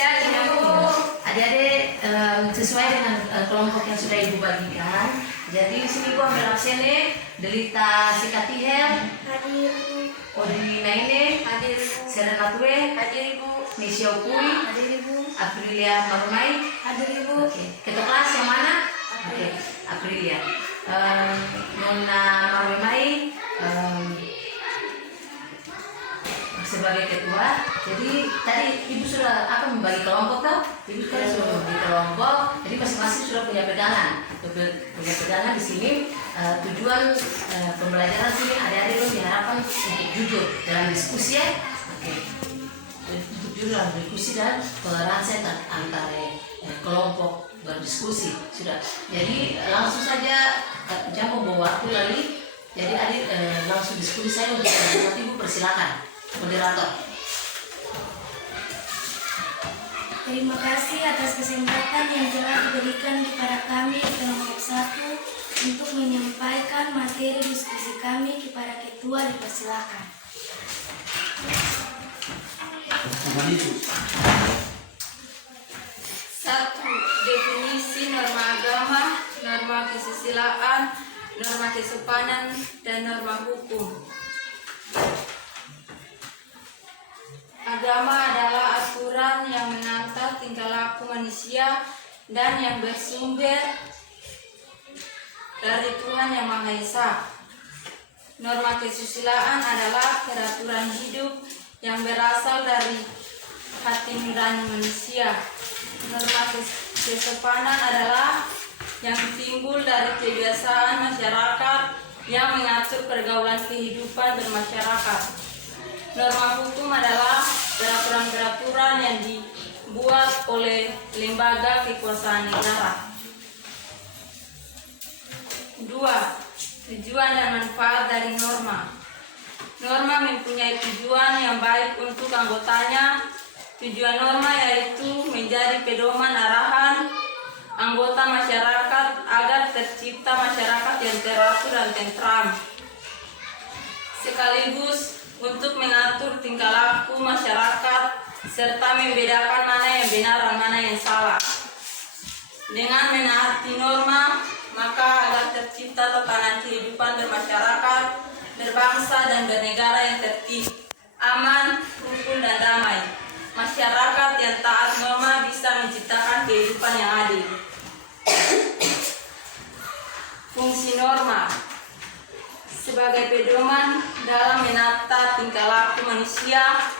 Siap, Ibu. Adik-adik sesuai dengan kelompok yang sudah Ibu bagikan. Jadi di sini Ibu ambil absennya Delita Sikatihel, Hadir Ibu. Odilina ini, Hadir Ibu. Serenatue, Hadir Ibu. Nisha Upui, Hadir Ibu. Aprilia Marumai. Hadir Ibu. Oke. Ketua kelas yang mana? Oke, Aprilia. Nona Marumai sebagai ketua. Jadi tadi Ibu sudah membagi kelompok toh? Ibu kan sudah membagi kelompok. Jadi masing-masing sudah punya pegangan. Punya pegangan di sini. Tujuan pembelajaran sini adik-adik diharapkan untuk jujur dalam diskusi ya. Oke. Untuk jujur dalam diskusi dan toleransi antara kelompok berdiskusi sudah. Jadi langsung saja jangan membawa waktu lagi. Jadi adik langsung diskusi saya untuk Ibu persilakan. Moderator. Terima kasih atas kesempatan yang telah diberikan kepada kami kelompok 1 untuk menyampaikan materi diskusi kami kepada ketua. Dipersilakan. Satu, definisi norma agama, norma kesusilaan, norma kesopanan, dan norma hukum. Agama adalah aturan yang menata tingkah laku manusia dan yang bersumber dari Tuhan Yang Maha Esa. Norma kesusilaan adalah peraturan hidup yang berasal dari hati nurani manusia. Norma kesopanan adalah yang timbul dari kebiasaan masyarakat yang mengatur pergaulan kehidupan bermasyarakat. Norma hukum adalah peraturan-peraturan yang dibuat oleh lembaga kekuasaan negara. 2. Tujuan dan manfaat dari norma. Norma mempunyai tujuan yang baik untuk anggotanya. Tujuan norma yaitu menjadi pedoman arahan anggota masyarakat agar tercipta masyarakat yang teratur dan tentram, sekaligus untuk mengatur tingkah laku masyarakat serta membedakan mana yang benar dan mana yang salah. Dengan menaati norma, maka agar tercipta tatanan kehidupan bermasyarakat, berbangsa dan bernegara yang tertib, aman, rukun dan damai. Masyarakat yang taat norma bisa menciptakan kehidupan yang adil. Fungsi norma sebagai pedoman dalam menata tingkah laku manusia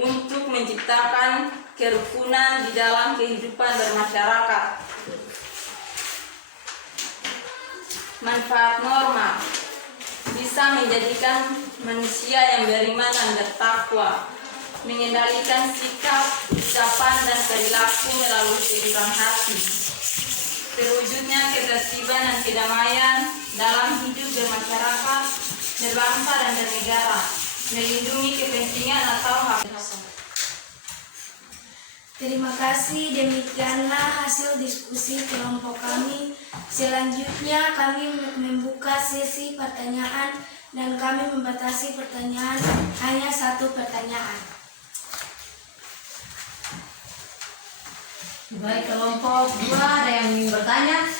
untuk menciptakan kerukunan di dalam kehidupan bermasyarakat. Manfaat norma bisa menjadikan manusia yang beriman dan bertakwa, mengendalikan sikap, ucapan, dan perilaku melalui kehidupan hati, terwujudnya ketertiban dan kedamaian dalam hidup bermasyarakat, berbangsa dan bernegara, melindungi kepentingan atau hak. Terima kasih, demikianlah hasil diskusi kelompok kami. Selanjutnya kami membuka sesi pertanyaan dan kami membatasi pertanyaan hanya 1 pertanyaan. Baik, kelompok 2 ada yang ingin bertanya?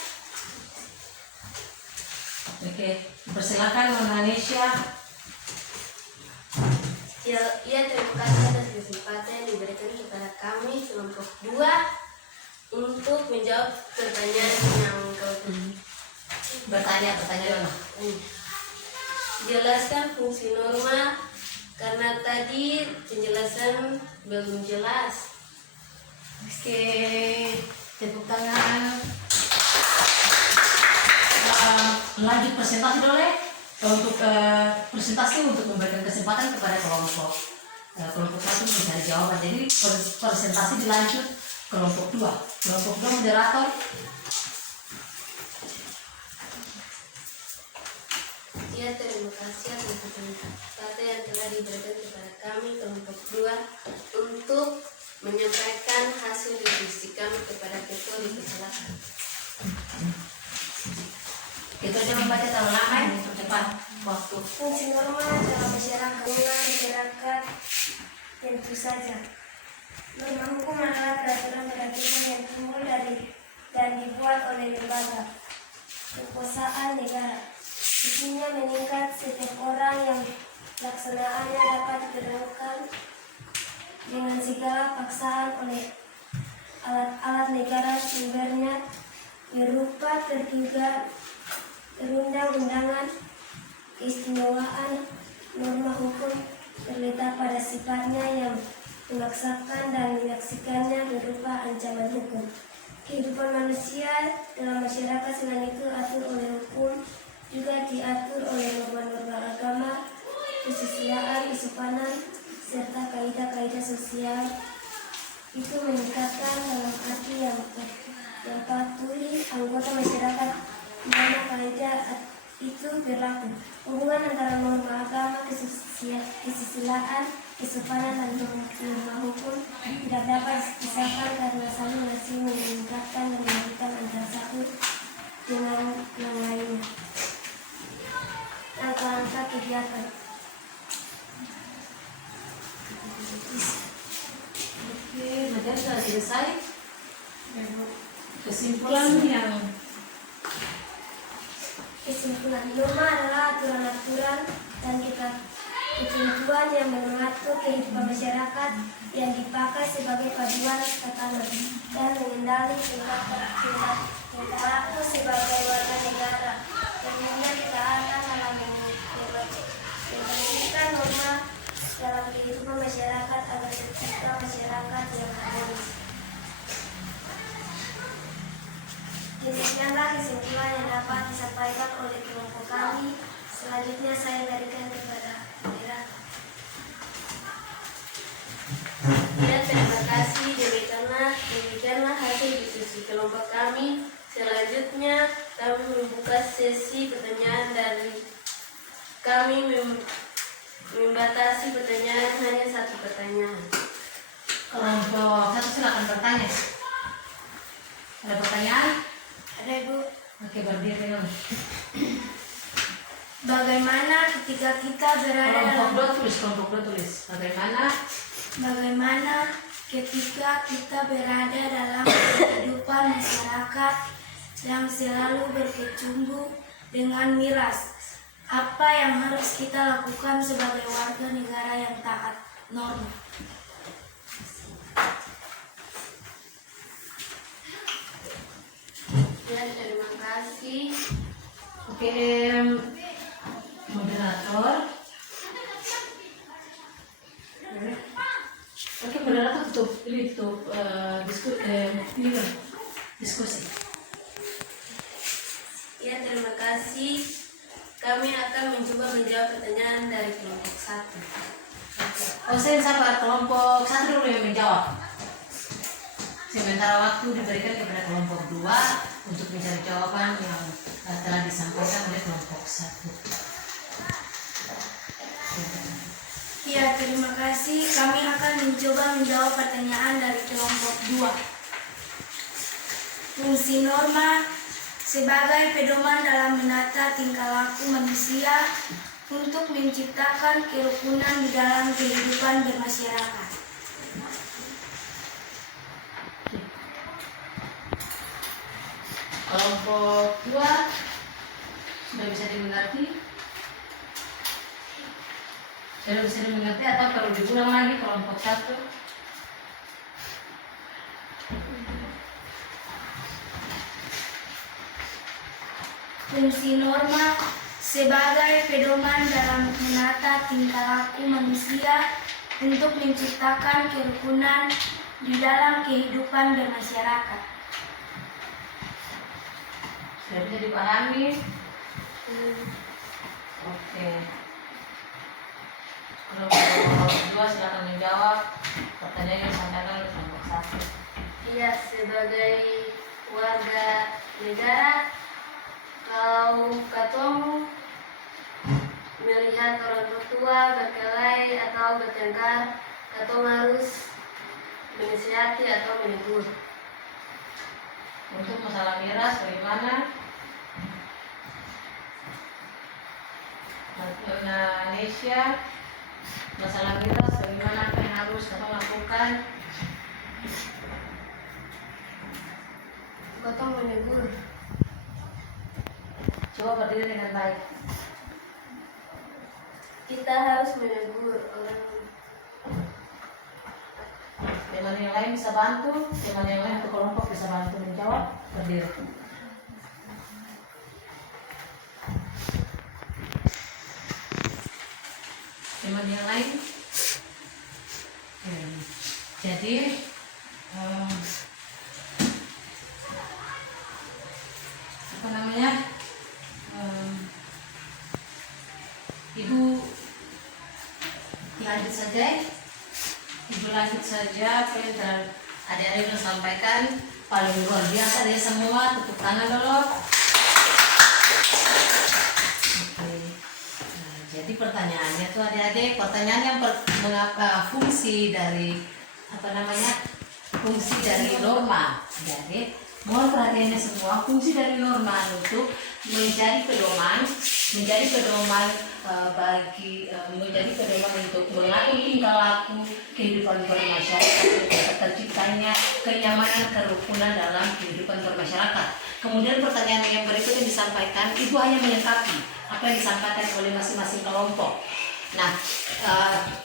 Oke, persilakan Nona Nesya. Ya, terima kasih atas kesempatan yang diberikan kepada kami kelompok 2 untuk menjawab pertanyaan yang Bertanya Nona. Jelaskan fungsi norma karena tadi penjelasan belum jelas. Oke, tepuk tangan. Lanjut presentasi dulu ya. Untuk presentasi untuk memberikan kesempatan kepada kelompok 1 mencari jawaban. Jadi presentasi dilanjut kelompok 2. Kelompok 2 moderator. Ya, terima kasih atas kesempatan yang telah diberikan kepada kami kelompok 2 untuk menyampaikan hasil diskusi kami kepada ketua. Dipersilakan. Kita coba baca terlalu lama ya, cepat waktu. Fungsi norma dalam masyarakat tentu saja. Norma hukum adalah Pelaksanaannya dapat diterangkan dengan segala paksaan oleh alat-alat negara sumbernya berupa terduga perundang-undangan, keistimewaan, norma hukum terletak pada sifatnya yang memaksakan dan menyaksikannya berupa ancaman hukum. Kehidupan manusia dalam masyarakat selain itu atur oleh hukum, juga diatur oleh norma-norma agama, kesusilaan, kesopanan, serta kaidah-kaidah sosial. Itu meningkatkan dalam arti yang patuhi anggota masyarakat di mana kaidah itu berlaku. Hubungan antara norma agama, kesusilaan, kesopanan, dan norma hukum tidak dapat dipisahkan karena saling masih meningkatkan dan melanjutkan antara satu dengan yang lainnya. Langkah-langkah kegiatan. Oke, materi sudah selesai. Kesimpulan norma adalah aturan-aturan dan ketentuan yang mengatur kehidupan masyarakat yang dipakai sebagai paduan tatanan dan mengendali tingkah laku sebagai warga negara. Tentunya ketaatan dalam menjalankan norma dalam kehidupan masyarakat agar tercipta masyarakat yang harmonis. Demikianlah kesimpulan yang dapat disampaikan oleh kelompok kami. Selanjutnya saya berikan kepada Mira. Ya, terima kasih. Demikianlah hasil diskusi kelompok kami. Selanjutnya kami membuka sesi pertanyaan dari kami membatasi pertanyaan hanya satu pertanyaan. kelompok satu silakan bertanya. Ada pertanyaan? Ada Ibu. Oke, berdiri dong. Bagaimana ketika kita berada Kelompok dua tulis. Bagaimana ketika kita berada dalam kehidupan masyarakat yang selalu berkecumbu dengan miras? Apa yang harus kita lakukan sebagai warga negara yang taat norma? Ya, terima kasih. Oke, moderator. Oke, moderator tutup diskusi. Ya, terima kasih. Kami akan mencoba menjawab pertanyaan dari kelompok 1. Oh, saya sabar, kelompok 1 dulu yang menjawab. Sementara waktu diberikan kepada kelompok 2 untuk mencari jawaban yang telah disampaikan oleh kelompok 1. Ya, terima kasih. Kami akan mencoba menjawab pertanyaan dari kelompok 2. Fungsi norma sebagai pedoman dalam menata tingkah laku manusia untuk menciptakan kerukunan di dalam kehidupan bermasyarakat. Kelompok 2 sudah bisa dimengerti? Sudah bisa dimengerti atau perlu diulang lagi kelompok 1? Fungsi norma sebagai pedoman dalam menata tingkah laku manusia untuk menciptakan kerukunan di dalam kehidupan bermasyarakat. Sudah bisa dipahami? Oke. Kelompok 2 silakan menjawab pertanyaan yang disampaikan oleh kelompok 1. Iya, sebagai warga negara, kalau katamu melihat orang tua berkelahi atau bertengkar, katamu harus menasihati atau menegur. Untuk masalah miras bagaimana? Indonesia, masalah miras bagaimana yang harus kita lakukan? Katamu menegur. Coba berdiri dengan baik. kita harus menegur orang. Teman yang lain bisa bantu, teman yang lain atau kelompok bisa bantu menjawab. Berdiri. Teman yang lain. Jadi apa namanya? Ibu lanjut saja. Ibu lanjut saja apa yang adik-adik sudah sampaikan, paling luar biasa dia semua, tepuk tangan dulu. Oke. Nah, jadi pertanyaannya tuh adik-adik, pertanyaan yang mengapa fungsi dari apa namanya, fungsi dari norma. Jadi mohon perhatiannya semua, fungsi dari norma itu menjadi pedoman menjadi pedoman untuk mengatur tingkah laku kehidupan bermasyarakat, terciptanya kenyamanan kerukunan dalam kehidupan bermasyarakat. Kemudian pertanyaan yang berikutnya disampaikan, ibu hanya melengkapi apa yang disampaikan oleh masing-masing kelompok. Nah,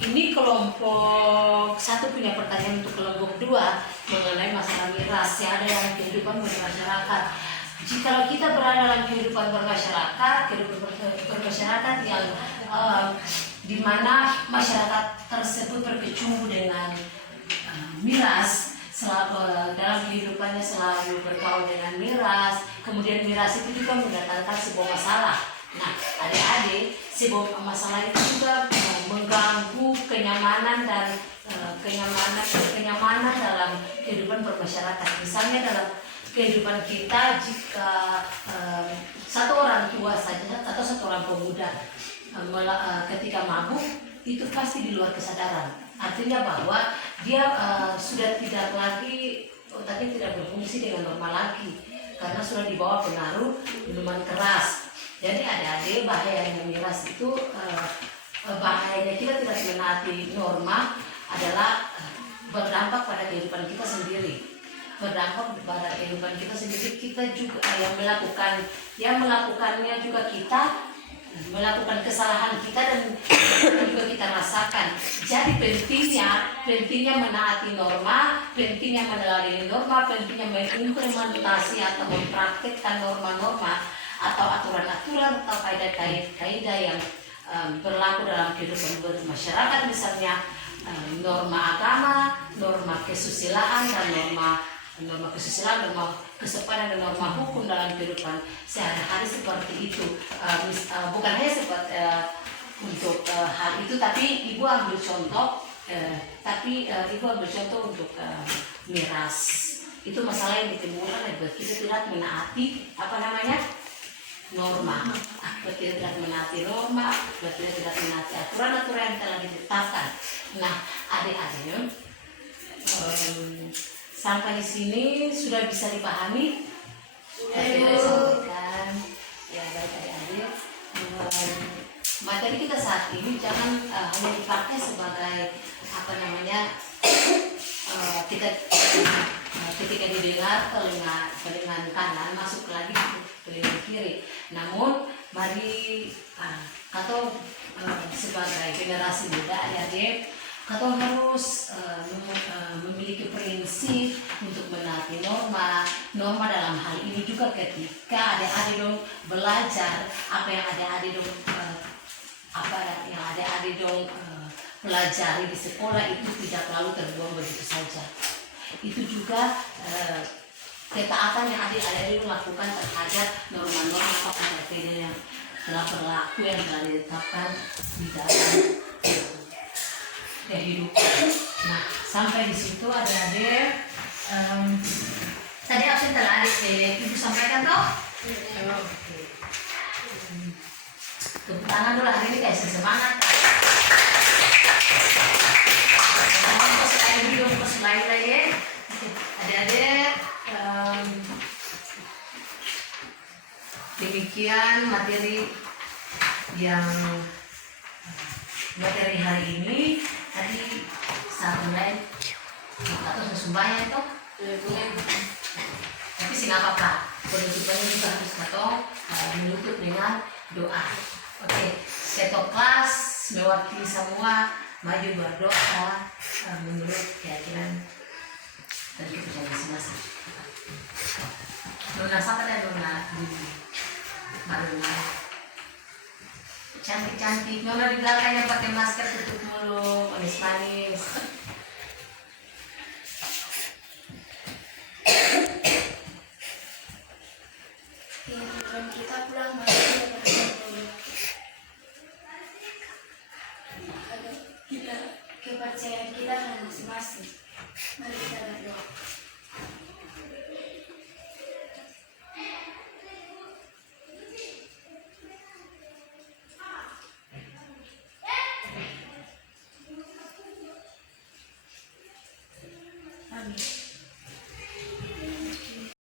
ini kelompok 1 punya pertanyaan untuk kelompok 2 mengenai masalah miras yang ada dalam kehidupan bermasyarakat. Jika kita berada dalam kehidupan bermasyarakat yang di mana masyarakat tersebut berkecumbu dengan miras, dalam kehidupannya selalu bergaul dengan miras, kemudian miras itu juga mendatangkan sebuah masalah. Nah, adik-adik, sebuah masalah itu juga mengganggu kenyamanan dalam kehidupan bermasyarakat. Misalnya dalam kehidupan kita, jika satu orang tua saja atau satu orang pemuda ketika mabuk, itu pasti di luar kesadaran. Artinya bahwa dia sudah tidak lagi, otaknya tidak berfungsi dengan normal lagi karena sudah dibawa pengaruh minuman keras. Jadi adik-adik, bahayanya miras itu, bahayanya kita tidak menaati norma adalah berdampak pada kehidupan kita sendiri. Kita juga yang melakukannya juga kita melakukan kesalahan kita dan juga kita rasakan. Jadi pentingnya menaati norma, pentingnya meneladani norma, pentingnya mengimplementasi atau mempraktikkan norma-norma atau aturan-aturan atau kaidah-kaidah yang berlaku dalam kehidupan bermasyarakat, misalnya norma agama, norma kesusilaan dan norma kesepadan dan norma hukum dalam kehidupan sehari-hari seperti itu. Bukan hanya seperti untuk hal itu, tapi ibu ambil contoh untuk miras. Itu masalah yang ditimbulkan akibat kita tidak menaati norma, akibat tidak menaati norma, akibat tidak menaati aturan-aturan yang telah ditetapkan. Nah, adik-adik, sampai di sini sudah bisa dipahami? Sudah disampaikan. Ya, baik adik-adik. Materi kita saat ini jangan hanya dipakai sebagai ketika didengar telinga kanan masuk lagi ke telinga kiri. Namun mari atau sebagai generasi muda adik-adik, atau harus memiliki prinsip untuk menaati norma dalam hal ini juga ketika adik-adik dong belajar apa yang adik-adik dong pelajari di sekolah itu tidak lalu terbuang begitu saja. Itu juga ketaatan yang adik-adik lakukan terhadap norma-norma atau kaidah yang telah berlaku yang telah ditetapkan di dalam kehidupan. Nah, sampai di situ adik-adik, tadi absen telah ibu sampaikan toh? Oke. Tepuk tangan dulu, hari ini kayak semangat. Slide lagi. Adik-adik, demikian materi hari ini. Tadi saat mulai atau sesumbangan itu, tapi sih nggak apa-apa. Penutupannya juga harus menutup dengan doa. Oke, stop kelas mewakili semua maju berdoa menurut keyakinan dan kepercayaan masing-masing. Nona siapa dan Nona Bibi Maruna cantik-cantik. Nona di belakangnya pakai masker tutup mulut, manis-manis. Sebelum kita pulang mari kita kepercayaan kita dan masing-masing. Mari kita berdoa. Amin.